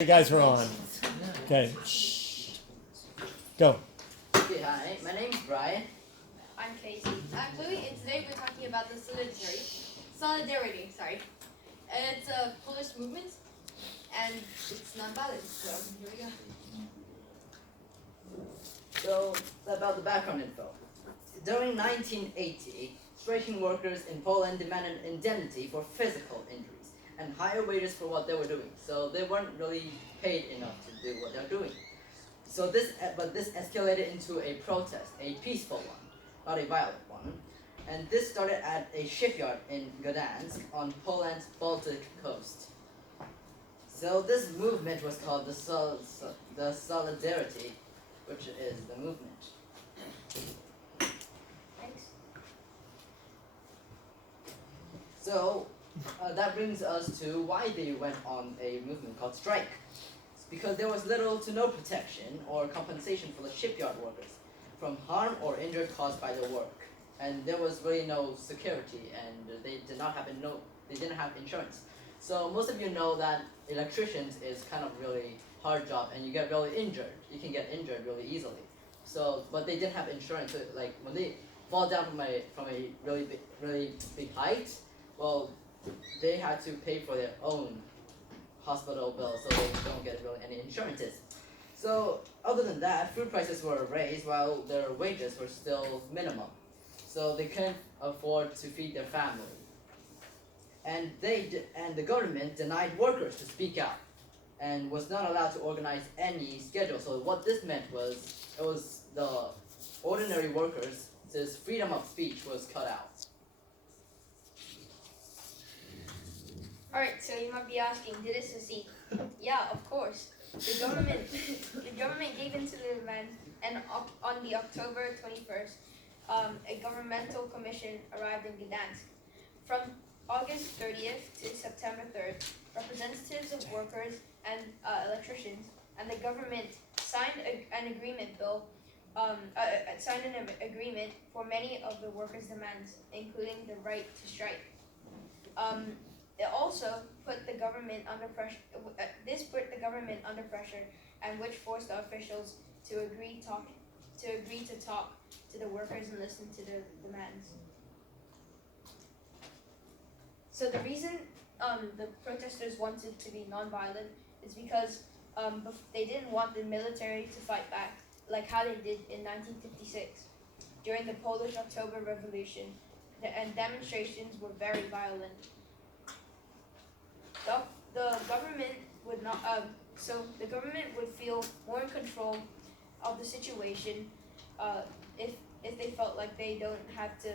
You guys are on. Okay. Go. Okay, hi. My name's Brian. I'm Casey. I'm Chloe, and today we're talking about the solidarity. It's a Polish movement, and it's non-violent. So here we go. So, about the background info. During 1980, striking workers in Poland demanded indemnity for physical injuries and higher wages for what they were doing. So they weren't really paid enough to do what they're doing. So this escalated into a protest, a peaceful one, not a violent one. And this started at a shipyard in Gdansk on Poland's Baltic coast. So this movement was called the Solidarity, which is the movement. Thanks. So that brings us to why they went on a movement called strike. It's because there was little to no protection or compensation for the shipyard workers from harm or injury caused by their work, and there was really no security, and they didn't have insurance. So most of you know that electricians is kind of really hard job, and you get really injured. You can get injured really easily. So, but they didn't have insurance. So like when they fall down from a really big height, well, they had to pay for their own hospital bill, so they don't get really any insurances. So other than that, food prices were raised while their wages were still minimum. So they couldn't afford to feed their family. And the government denied workers to speak out and was not allowed to organize any schedule. So what this meant was it was the ordinary workers, this freedom of speech was cut out. Alright, so you might be asking, did it succeed? Yeah, of course. The government gave in to the demand, and on the October 21st, a governmental commission arrived in Gdansk. From August 30th to September 3rd, representatives of workers and electricians and the government signed an agreement for many of the workers' demands, including the right to strike. It also put the government under pressure. This put the government under pressure, and which forced the officials to agree to talk to the workers and listen to their demands. So the reason the protesters wanted to be non-violent is because they didn't want the military to fight back like how they did in 1956 during the Polish October Revolution, and demonstrations were very violent. The government would not. So the government would feel more in control of the situation if they felt like they don't have to.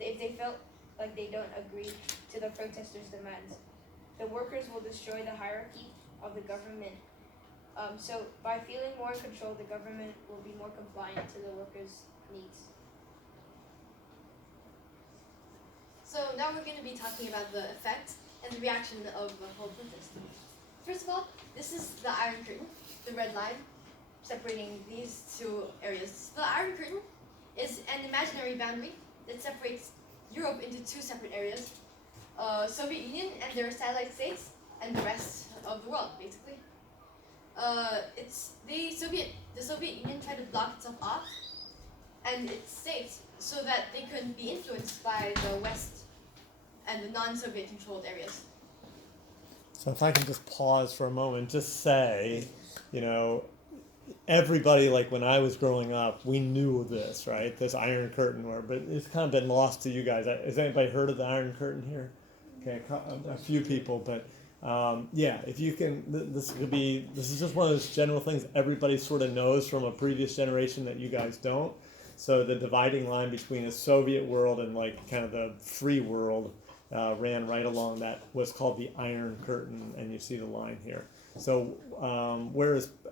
If they felt like they don't agree to the protesters' demands, the workers will destroy the hierarchy of the government. So by feeling more in control, the government will be more compliant to the workers' needs. So now we're going to be talking about the effect and the reaction of the whole protest. First of all, this is the Iron Curtain, the red line separating these two areas. The Iron Curtain is an imaginary boundary that separates Europe into two separate areas, Soviet Union and their satellite states, and the rest of the world, basically. It's the Soviet Union tried to block itself off and its states so that they couldn't be influenced by the West and the non-Soviet controlled areas. So if I can just pause for a moment, just say, everybody, like when I was growing up, we knew this, right? This Iron Curtain, but it's kind of been lost to you guys. Has anybody heard of the Iron Curtain here? Okay, a few people, but if you can, this is just one of those general things everybody sort of knows from a previous generation that you guys don't. So the dividing line between a Soviet world and like kind of the free world ran right along that was called the Iron Curtain, and you see the line here. So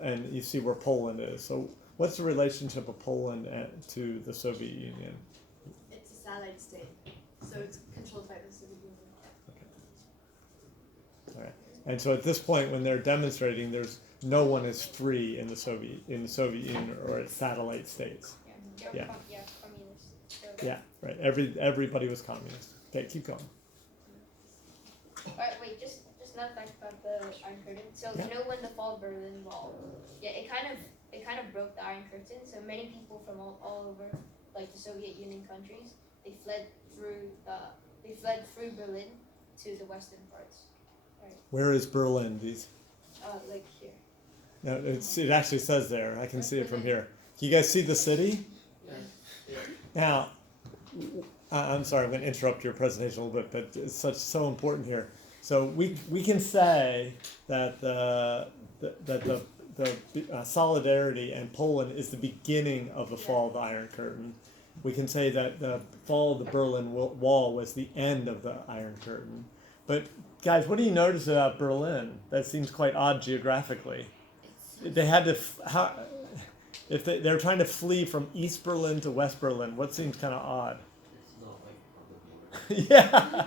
and you see where Poland is. So what's the relationship of Poland to the Soviet Union? It's a satellite state, so it's controlled by the Soviet Union. Okay. All right. And so at this point, when they're demonstrating, no one is free in the Soviet Union or its satellite states. Yeah, communist. Yeah, right. Everybody was communist. Okay, keep going. Alright, wait, just another fact about the the Iron Curtain. So Yeah. you know when the fall of Berlin Wall, yeah, it kind of broke the Iron Curtain. So many people from all over, like the Soviet Union countries, they fled through Berlin to the western parts. Where is Berlin? These. Like here. No, it actually says there. I can see it from here. Can you guys see the city? Now, I'm sorry, I'm going to interrupt your presentation a little bit, but it's so important here. So we can say that the solidarity and Poland is the beginning of the fall of the Iron Curtain. We can say that the fall of the Berlin Wall was the end of the Iron Curtain. But guys, what do you notice about Berlin? That seems quite odd geographically. They had to, if they're trying to flee from East Berlin to West Berlin, what seems kind of odd? It's not like on the border. Yeah.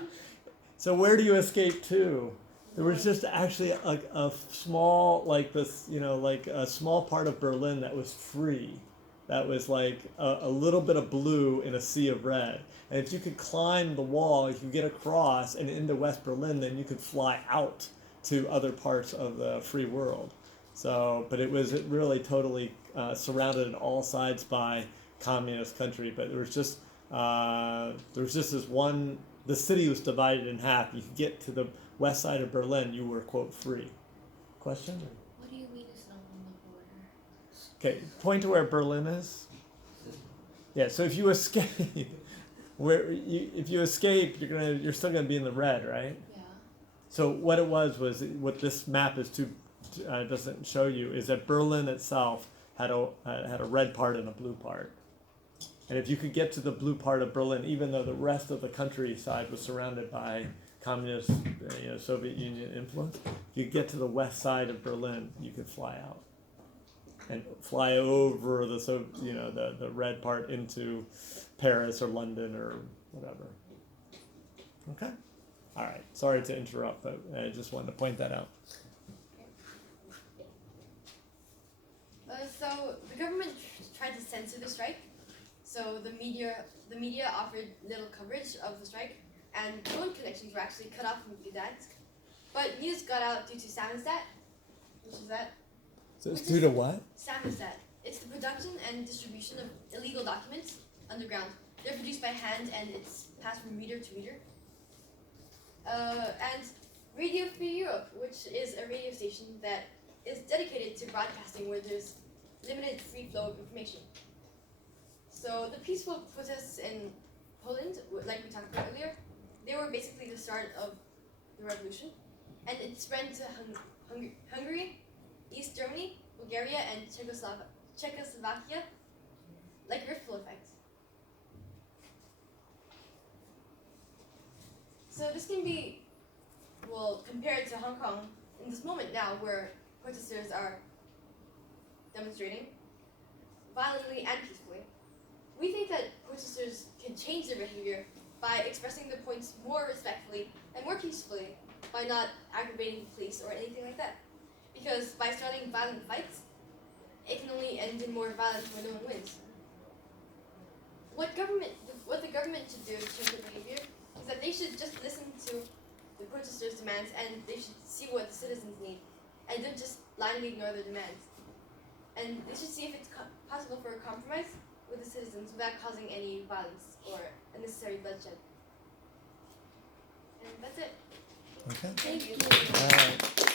So where do you escape to? There was just actually a small, like this, like a small part of Berlin that was free. That was like a little bit of blue in a sea of red. And if you could climb the wall, if you get across and into West Berlin, then you could fly out to other parts of the free world. So, but it was really totally surrounded on all sides by communist country. But there was just this one. The city was divided in half. You could get to the west side of Berlin, you were quote free. Question? What do you mean it's not on the border? Okay, point to where Berlin is. Yeah. So if you escape, if you escape, you're still gonna be in the red, right? Yeah. So what it was what this map is doesn't show you is that Berlin itself had a red part and a blue part. And if you could get to the blue part of Berlin, even though the rest of the countryside was surrounded by communist, Soviet Union influence, if you get to the west side of Berlin, you could fly out and fly over the red part into Paris or London or whatever. Okay. All right. Sorry to interrupt, but I just wanted to point that out. So the government tried to censor the strike. So the media offered little coverage of the strike, and phone connections were actually cut off from Gdansk. But news got out due to Samizdat, which is that? So it's due to what? Samizdat. It's the production and distribution of illegal documents underground. They're produced by hand, and it's passed from reader to reader. And Radio Free Europe, which is a radio station that is dedicated to broadcasting where there's limited free flow of information. So the peaceful protests in Poland, like we talked about earlier, they were basically the start of the revolution, and it spread to Hungary, East Germany, Bulgaria, and Czechoslovakia, like ripple effects. So this can be, compared to Hong Kong in this moment now, where protesters are demonstrating violently and peacefully. We think that protesters can change their behavior by expressing their points more respectfully and more peacefully, by not aggravating the police or anything like that. Because by starting violent fights, it can only end in more violence where no one wins. What the government should do to change their behavior is that they should just listen to the protesters' demands, and they should see what the citizens need, and don't just blindly ignore their demands. And they should see if it's possible for a compromise with the citizens without causing any violence or unnecessary bloodshed. And that's it. Okay. Thank you. All right.